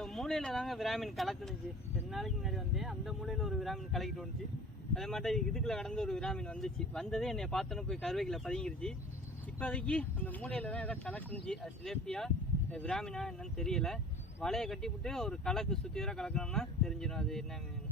இந்த மூலையில் தாங்க விராமீன் கலக்குனுச்சு. 2 நாளைக்கு முன்னாடி வந்தேன், அந்த மூலையில் ஒரு விராமீன் கலக்கிட்டு வந்துச்சு. அதே மாதிரி இதுக்குள்ள கடந்து ஒரு விராமீன் வந்துச்சு. வந்ததே என்னை பார்த்தோன்னு போய் கருவேக்கில் பதுங்கிருச்சு. இப்போதைக்கு அந்த மூலையில் தான் ஏதாவது கலக்குனுச்சு. அது சிலேப்பியா விராமீனா என்னன்னு தெரியலை. வலையை கட்டிவிட்டு ஒரு கலக்கு சுற்றி வர கலக்கணும்னா தெரிஞ்சிடும் அது என்ன மீன்.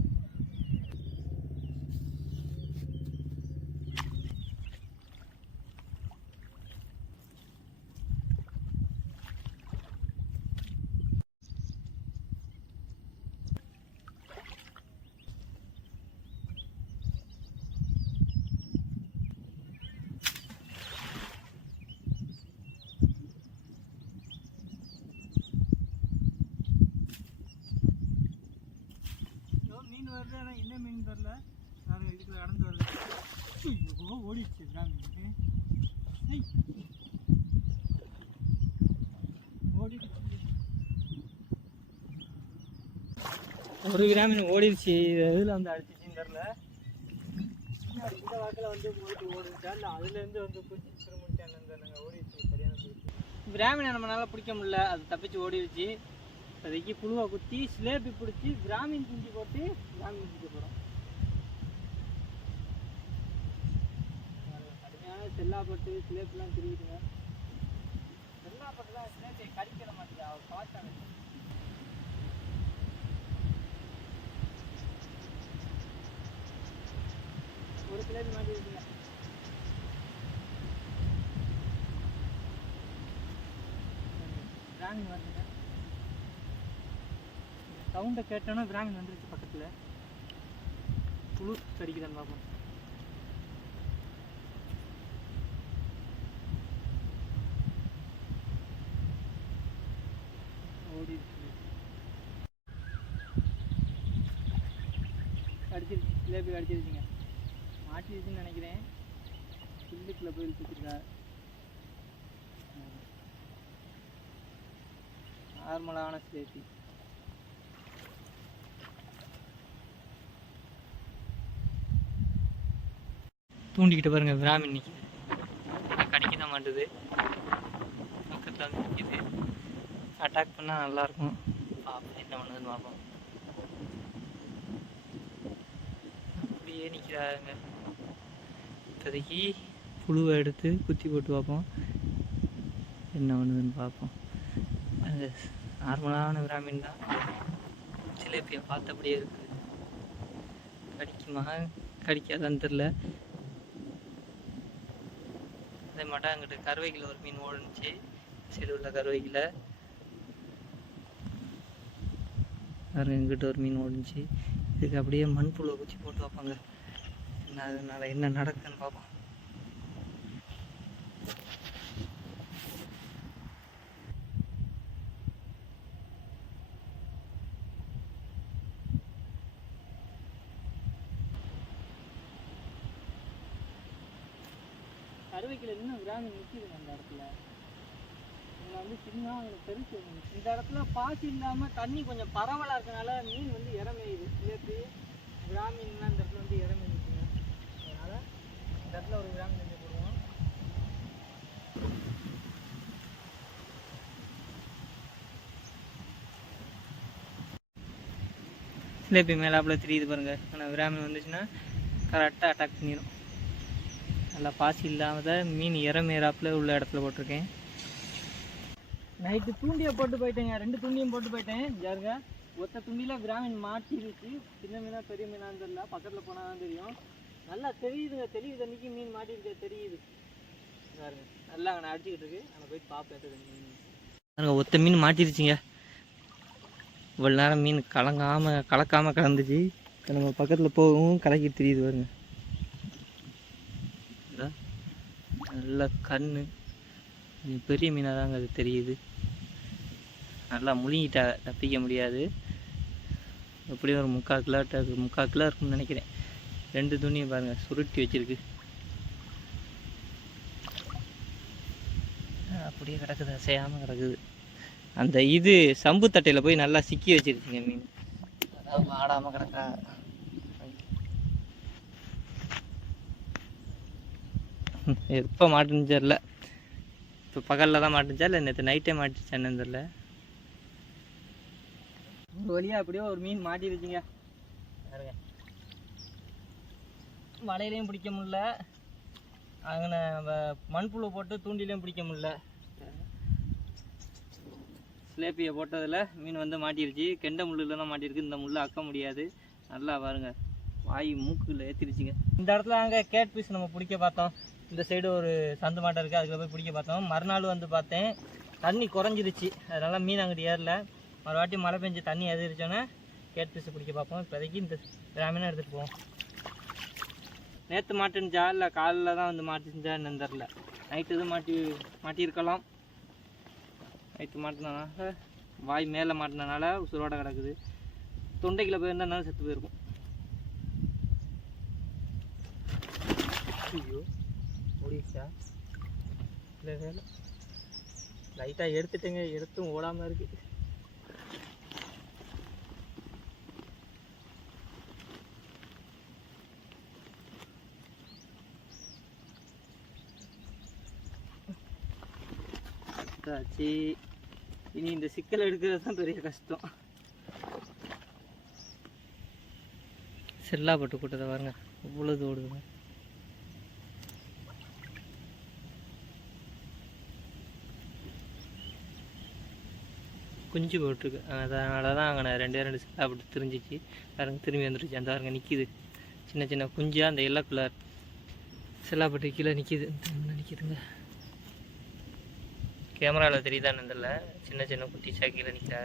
மீன் வருது, ஆனால் என்ன மீன் தெரில. நான் இதுக்குள்ள கடந்து வருது. ஓடிடுச்சு விராமீனுக்கு. ஓடிடுச்சு, ஒரு விராமீன் ஓடிடுச்சு. இதில் வந்து அடிச்சிச்சின்னு தெரில. இந்த வாக்கில் வந்து போயிட்டு ஓடிச்சா இல்லை அதுலேருந்து வந்து பிடிச்சி திரும்பிச்சான்னு தெரிலங்க. ஓடிடுச்சு, சரியான போயிடுச்சு. விராமீனை நம்மளால் பிடிக்க முடியல, அது தப்பிச்சு ஓடிடுச்சு. அதுக்கு புழுவை குத்தி சிலேபி பிடிச்சி விராமீன் குஞ்சு போட்டு விராமீன் பிடிக்க போகிறோம். கடுமையான செல்லாப்பட்டு சிலேப்பிலாம் தெரியுதுங்க. செல்லாப்பட்டு தான் சிலேப்பியை கடிக்கிற மாட்டேங்க. அவர் பார்த்தாங்க. ஒரு சிலேபி மாட்டி இருக்குங்க. விராமீன் வருதுங்க. சவுண்டை கேட்டோன்னா விராமீன் வந்துருச்சு பக்கத்தில். புழு கடிக்குதான்னு பார்ப்போம். ஓடிடுச்சு, கடிச்சிருச்சு. சிலேபி கடிச்சிருச்சுங்க. மாட்டிடுச்சுன்னு நினைக்கிறேன். புல்லுக்குள்ளே போய் வச்சுருக்கா. நார்மலான சிலேபி. தூண்டிக்கிட்டு பாருங்க, விராமீன் நிற்கிது. கடிக்க தான் மாட்டுது. பக்கத்தில் வந்து நிற்கிது. அட்டாக் பண்ணால் நல்லாயிருக்கும். பார்ப்போம் என்ன பண்ணுதுன்னு பார்ப்போம். அப்படியே நிற்கிறாங்க. இப்போதைக்கு புழுவை எடுத்து குத்தி போட்டு பார்ப்போம் என்ன பண்ணுதுன்னு பார்ப்போம். அது நார்மலான விராமீன் தான். சிலேப்பியை பார்த்தபடியே இருக்குது. கடிக்குமா கடிக்காதான்னு தெரில. அதே மாட்டா அங்கிட்டு கருவைக்கில் ஒரு மீன் ஓடுனுச்சு. சரி உள்ள கருவைக்கில் வேறு எங்கிட்ட ஒரு மீன் ஓடுனுச்சு. இதுக்கு அப்படியே மண்புழுவை குச்சி போட்டு வைப்பாங்க. அதனால என்ன நடக்குதுன்னு பார்ப்போம். கருவைக்கில் இன்னும் விராமீன் நிற்கிதுங்க அந்த இடத்துல. இதில் வந்து சின்ன அவங்களுக்கு பெருசு. இந்த இடத்துல பாசி இல்லாமல் தண்ணி கொஞ்சம் பரவலாக இருக்கனால மீன் வந்து இறமையுது. சிலேபி விராமீன்லாம் இந்த இடத்துல வந்து இறமையுதுங்க. அதனால் இந்த இடத்துல ஒரு விராமீன் செஞ்சு போடுவோம். சிலேபி மேலாப்பில் தெரியுது பாருங்க. ஆனால் விராமீன் வந்துச்சுன்னா கரெக்டாக அட்டாக் பண்ணிடும். நல்லா பாசி இல்லாத மீன் இறமேறாப்பில் உள்ள இடத்துல போட்டிருக்கேன். நைட்டு தூண்டியை போட்டு போயிட்டேங்க. 2 தூண்டியும் போட்டு போயிட்டேன். ஜாருங்க ஒத்த தூண்டியில் விராமீன் மாட்டிருச்சு. சின்ன மீனாக பெரிய மீனான்னு தெரியல, பக்கத்தில் போனால் தான் தெரியும். நல்லா தெரியுதுங்க. தெளிவு தண்ணிக்கு மீன் மாட்டிருக்கு தெரியுது. பாருங்க நல்லா அங்கே அடிச்சுக்கிட்டு இருக்கு. அங்கே போய் பார்ப்பேன். மீன் ஒத்த மீன் மாட்டிருச்சுங்க. இவ்வளோ நேரம் மீன் கலக்காமல் கலந்துச்சு. நம்ம பக்கத்தில் போகவும் கலக்கி தெரியுது பாருங்க. நல்ல கண்ணு பெரிய மீனாக தாங்க அது தெரியுது. நல்லா முழுங்கிட்டா, தப்பிக்க முடியாது. எப்படியும் ஒரு 3/4 கிலோ இருக்கும்னு நினைக்கிறேன். 2 துணியும் பாருங்கள் சுருட்டி வச்சிருக்கு. அப்படியே கிடக்குது, அசையாமல் கிடக்குது. அந்த இது சம்பு தட்டையில் போய் நல்லா சிக்கி வச்சிருச்சுங்க மீன். அதான் ஆடாமல் கிடக்கா. எப்போ மாட்டுன்னு தெரில. இப்போ பகலில் தான் மாட்டுச்சா இல்லை நேற்று நைட்டே மாட்டுச்சான்னு தெரில. ஒரு வழியாக அப்படியே ஒரு மீன் மாட்டிருச்சுங்க பாருங்க. வலையிலையும் பிடிக்க முடியல, அங்கே மண்புழு போட்டு தூண்டிலையும் பிடிக்க முடியல. ஸ்லேப்பியை போட்டதில் மீன் வந்து மாட்டிருச்சு. கெண்டை முள்ளில் தான் மாட்டிருக்கு. இந்த முள்ளை அக்க முடியாது. நல்லா பாருங்க, வாய் மூக்கில் ஏற்றிருச்சுங்க. இந்த இடத்துல அங்கே கேட் பீஸ் நம்ம பிடிக்க பார்த்தோம். இந்த சைடு ஒரு சந்து மாட்டம் இருக்குது, அதுக்குள்ள போய் பிடிக்க பார்த்தோம். மறுநாள் வந்து பார்த்தேன் தண்ணி குறைஞ்சிருச்சு, அதனால் மீன் அங்கிட்டு ஏறல. ஒரு வாட்டி மழை பெஞ்சு தண்ணி எதிரிச்சோன்னே கேட் பீஸ் பிடிக்க பார்ப்போம். இப்போதைக்கு இந்த கிராமீனாக எடுத்துகிட்டு போவோம். நேற்று மாட்டுனுச்சா இல்லை காலையில் தான் வந்து மாட்டுச்சா என்னன்னு தெரில. நைட்டு எதுவும் மாட்டியிருக்கலாம். நைட்டு மாட்டினனால வாய் மேலே மாட்டினனால உசுரோட கிடக்குது. தொண்டைக்குள்ள போயிருந்தாலும் செத்து போயிருக்கும். ஐயோ ஓடிச்சா இல்லை வேலை லைட்டாக எடுத்துட்டேங்க, எடுத்தும் ஓடாமல் இருக்குது. ஆச்சு. இனி இந்த சிக்கல் எடுக்கிறது தான் பெரிய கஷ்டம். செல்லாப்பட்டு கூட்டத்தை பாருங்க, இவ்வளவு ஓடுதுங்க. குஞ்சு போட்டிருக்கு, அதனால தான் அங்கே ரெண்டு செல்லாப்பட்டு தெரிஞ்சிச்சு. பாருங்க திரும்பி வந்துருச்சு. அந்த பாருங்க நிற்கிது சின்ன சின்ன குஞ்சாக, அந்த எல்லோ கலர் செல்லாப்பட்டு கீழே நிற்கிது. நிற்கிதுங்க. கேமராவில் தெரியுதான்னு தெரியல, சின்ன சின்ன குட்டி கீழே நிற்கிற